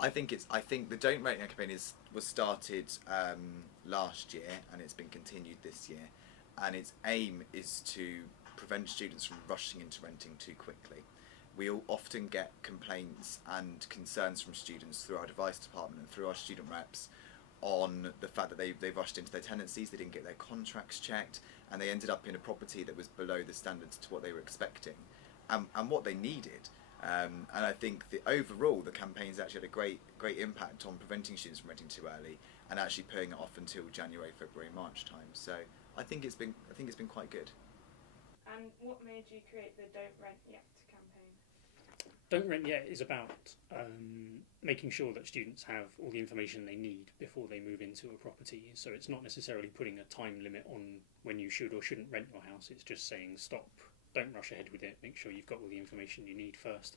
I think the Don't Rent Now campaign was started last year, and it's been continued this year, and its aim is to prevent students from rushing into renting too quickly. We all often get complaints and concerns from students through our advice department and through our student reps on the fact that they rushed into their tenancies, they didn't get their contracts checked, and they ended up in a property that was below the standards to what they were expecting and what they needed. And I think overall the campaign's actually had a great impact on preventing students from renting too early and actually putting it off until January, February, March time. So I think it's been quite good. And what made you create the Don't Rent Yet campaign? Don't Rent Yet is about making sure that students have all the information they need before they move into a property. So it's not necessarily putting a time limit on when you should or shouldn't rent your house. It's just saying stop, don't rush ahead with it, make sure you've got all the information you need first.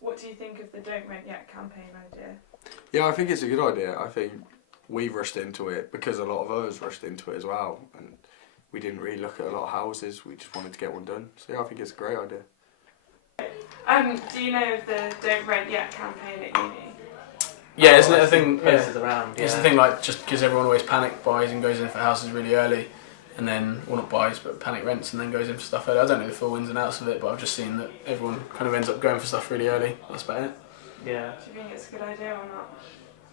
What do you think of the Don't Rent Yet campaign idea? Yeah, I think it's a good idea. I think we rushed into it because a lot of others rushed into it as well, and we didn't really look at a lot of houses, we just wanted to get one done. So yeah, I think it's a great idea. Do you know of the Don't Rent Yet campaign at uni? Yeah, isn't it a thing? Posters around. Yeah. It's the thing, like, just because everyone always panic buys and goes in for houses really early, and then, well, not buys, but panic rents and then goes in for stuff early. I don't know the full ins and outs of it, but I've just seen that everyone kind of ends up going for stuff really early. That's about it. Yeah. Do you think it's a good idea or not?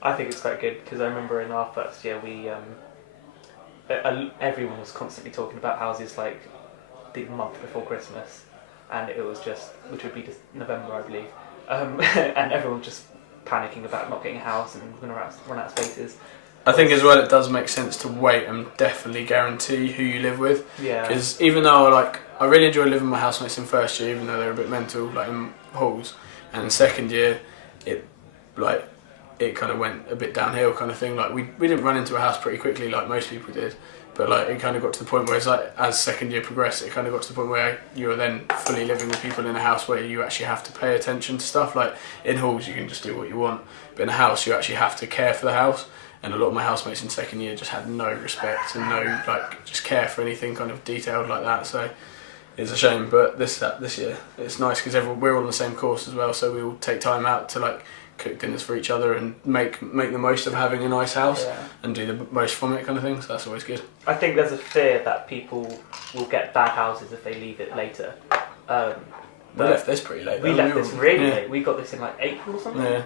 I think it's quite good because I remember in our first year we everyone was constantly talking about houses like the month before Christmas, and it was just, which would be just November, I believe, and everyone was just panicking about not getting a house and going to run out of spaces. I think as well it does make sense to wait and definitely guarantee who you live with. Yeah. Because even though I really enjoy living with my housemates in first year, even though they're a bit mental, like in halls, and in second year, it kind of went a bit downhill kind of thing. Like we didn't run into a house pretty quickly like most people did, but like it kind of got to the point where it's like as second year progressed, it kind of got to the point where you're then fully living with people in a house where you actually have to pay attention to stuff. Like in halls you can just do what you want, but in a house you actually have to care for the house. And a lot of my housemates in second year just had no respect and no just care for anything kind of detailed like that. So it's a shame, but this year it's nice because we're all on the same course as well, so we all take time out to cook dinners for each other and make the most of having a nice house and do the most from it kind of thing. So that's always good. I think there's a fear that people will get bad houses if they leave it later. We left this pretty late. We left this really late. We got this in April or something. Yeah.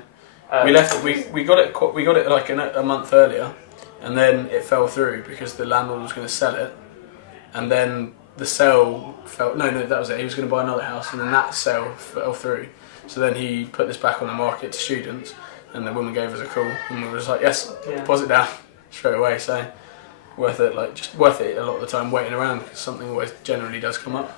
We left it. We got it like a month earlier, and then it fell through because the landlord was going to sell it, and then the sale fell. No, that was it. He was going to buy another house, and then that sale fell through. So then he put this back on the market to students, and the woman gave us a call, and we were just like, yes, deposit down straight away. So worth it. Just worth it a lot of the time waiting around because something always generally does come up.